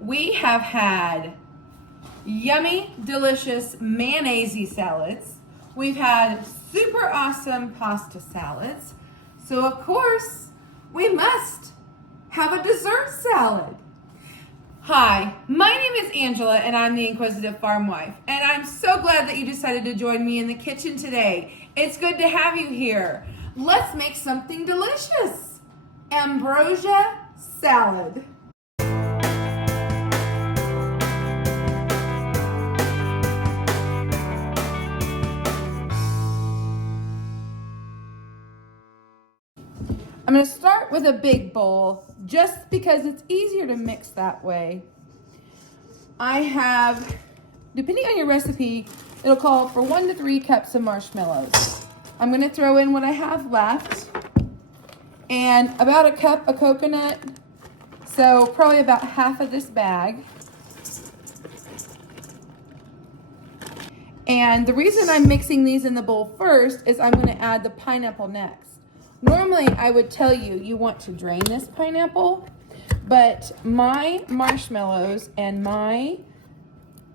we have had yummy, delicious mayonnaise salads. We've had super awesome pasta salads. So of course, we must have a dessert salad. Hi, my name is Angela and I'm the Inquisitive Farm Wife. And I'm so glad that you decided to join me in the kitchen today. It's good to have you here. Let's make something delicious. Ambrosia salad. I'm going to start with a big bowl just because it's easier to mix that way. I have, depending on your recipe, it'll call for 1 to 3 cups of marshmallows. I'm going to throw in what I have left and about a cup of coconut, so probably about half of this bag. And the reason I'm mixing these in the bowl first is I'm going to add the pineapple next. Normally, I would tell you, you want to drain this pineapple, but my marshmallows and my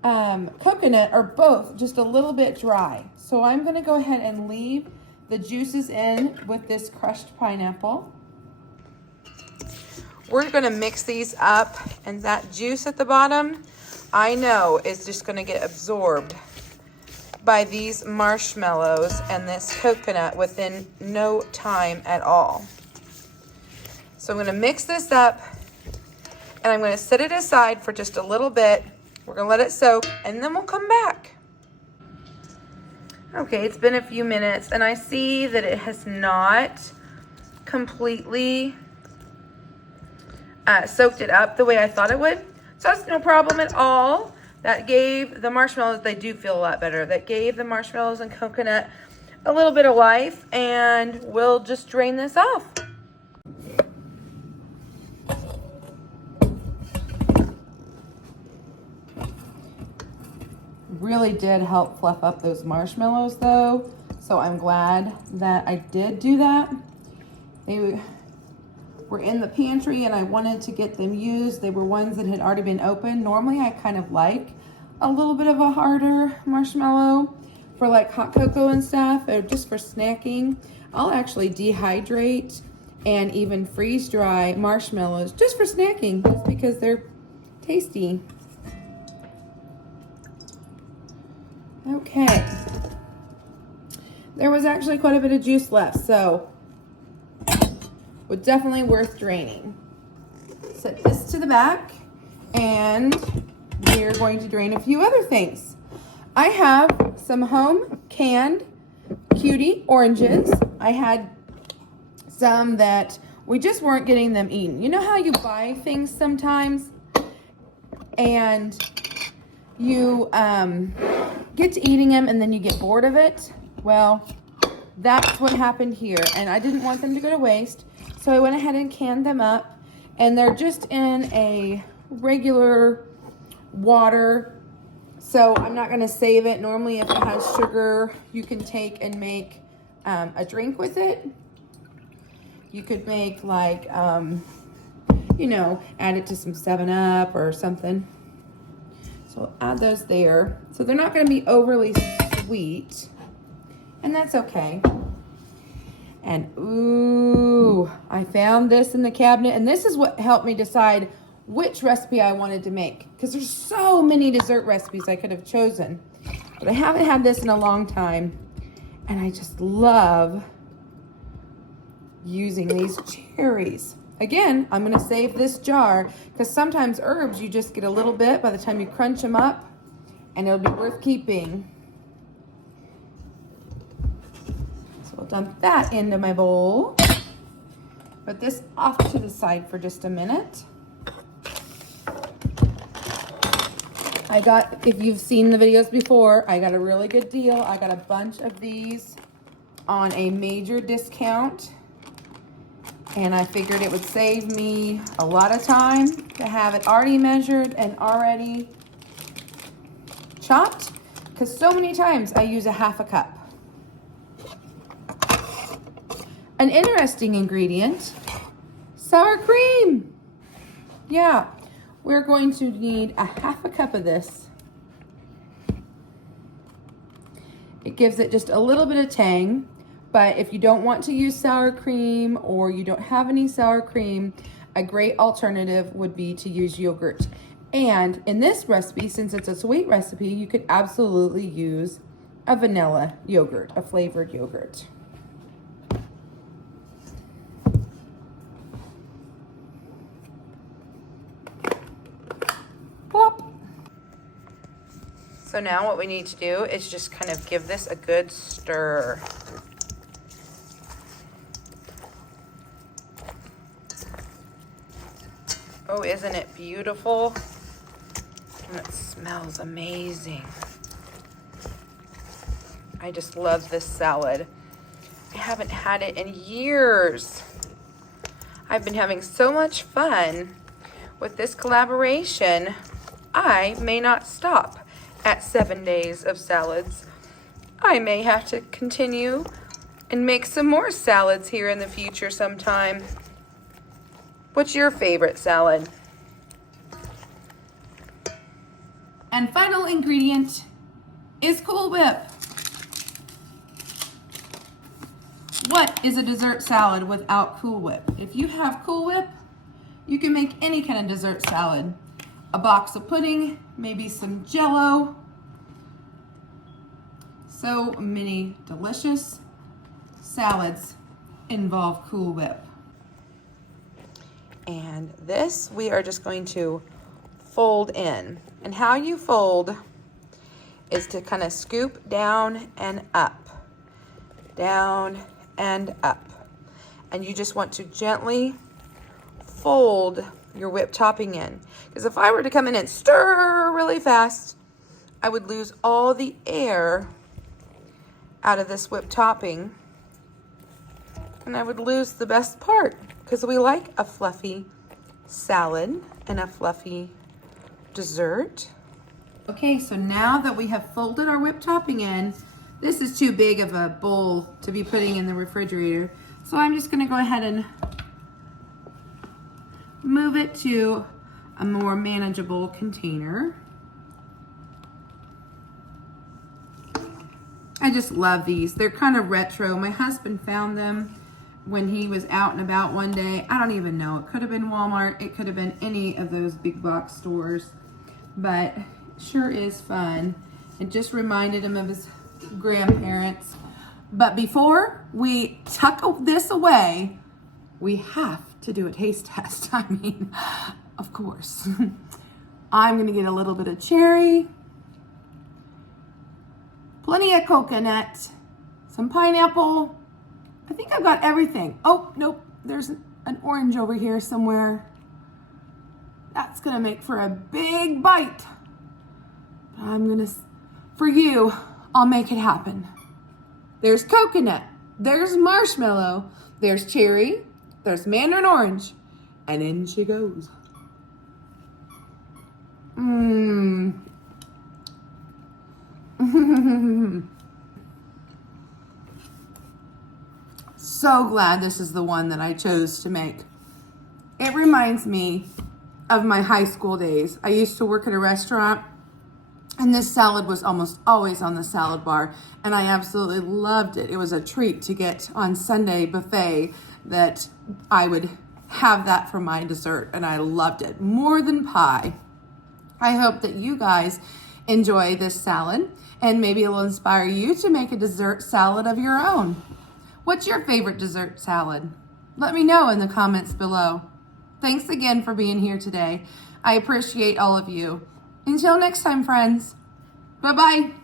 coconut are both just a little bit dry. So I'm going to go ahead and leave the juices in with this crushed pineapple. We're going to mix these up, and that juice at the bottom, I know, is just going to get absorbed by these marshmallows and this coconut within no time at all. So I'm going to mix this up and I'm going to set it aside for just a little bit. We're going to let it soak and then we'll come back. Okay, it's been a few minutes and I see that it has not completely soaked it up the way I thought it would. So that's no problem at all. That gave the marshmallows, they do feel a lot better. That gave the marshmallows and coconut a little bit of life, and we'll just drain this off. Really did help fluff up those marshmallows though, so I'm glad that I did do that. They were in the pantry and I wanted to get them used. They were ones that had already been opened. Normally I kind of like a little bit of a harder marshmallow for like hot cocoa and stuff, or just for snacking. I'll actually dehydrate and even freeze dry marshmallows just for snacking, just because they're tasty. Okay. There was actually quite a bit of juice left, so was definitely worth draining. Set this to the back and we're going to drain a few other things. I have some home canned cutie oranges. I had some that we just weren't getting them eaten. You know how you buy things sometimes and you get to eating them and then you get bored of it? Well, that's what happened here, and I didn't want them to go to waste. So I went ahead and canned them up, and they're just in a regular water. So I'm not gonna save it. Normally if it has sugar, you can take and make a drink with it. You could make like, you know, add it to some 7-Up or something. So I'll add those there. So they're not gonna be overly sweet, and that's okay. And ooh, I found this in the cabinet, and this is what helped me decide which recipe I wanted to make, because there's so many dessert recipes I could have chosen, but I haven't had this in a long time, and I just love using these cherries. Again, I'm gonna save this jar, because sometimes herbs, you just get a little bit by the time you crunch them up, and it'll be worth keeping. I'll dump that into my bowl. Put this off to the side for just a minute. I got, if you've seen the videos before, I got a really good deal. I got a bunch of these on a major discount, and I figured it would save me a lot of time to have it already measured and already chopped, because so many times I use a half a cup. An interesting ingredient, sour cream. Yeah, we're going to need a half a cup of this. It gives it just a little bit of tang, but if you don't want to use sour cream or you don't have any sour cream, a great alternative would be to use yogurt. And in this recipe, since it's a sweet recipe, you could absolutely use a vanilla yogurt, a flavored yogurt. Plop. So now what we need to do is just kind of give this a good stir. Oh, isn't it beautiful? And it smells amazing. I just love this salad. I haven't had it in years. I've been having so much fun with this collaboration. I may not stop at 7 days of salads. I may have to continue and make some more salads here in the future sometime. What's your favorite salad? And final ingredient is Cool Whip. What is a dessert salad without Cool Whip? If you have Cool Whip, you can make any kind of dessert salad. A box of pudding, maybe some Jell-O. So many delicious salads involve Cool Whip. And this we are just going to fold in. And how you fold is to kind of scoop down and up. Down and up. And you just want to gently fold your whipped topping in. Because if I were to come in and stir really fast, I would lose all the air out of this whipped topping. And I would lose the best part. Because we like a fluffy salad and a fluffy dessert. Okay, so now that we have folded our whipped topping in, this is too big of a bowl to be putting in the refrigerator. So I'm just gonna go ahead and move it to a more manageable container. I just love these. They're kind of retro. My husband found them when he was out and about one day. I don't even know. It could have been Walmart. It could have been any of those big box stores. But it sure is fun. It just reminded him of his grandparents. But before we tuck this away, we have to do a taste test. I mean, of course. I'm going to get a little bit of cherry, plenty of coconut, some pineapple. I think I've got everything. Oh, nope. There's an orange over here somewhere. That's going to make for a big bite. I'm going to, for you, I'll make it happen. There's coconut. There's marshmallow. There's cherry. There's mandarin orange. And in she goes. Mmm. So glad this is the one that I chose to make. It reminds me of my high school days. I used to work at a restaurant, and this salad was almost always on the salad bar, and I absolutely loved it. It was a treat to get on Sunday buffet that I would have that for my dessert, and I loved it more than pie. I hope that you guys enjoy this salad, and maybe it will inspire you to make a dessert salad of your own. What's your favorite dessert salad? Let me know in the comments below. Thanks again for being here today. I appreciate all of you. Until next time, friends. Bye-bye.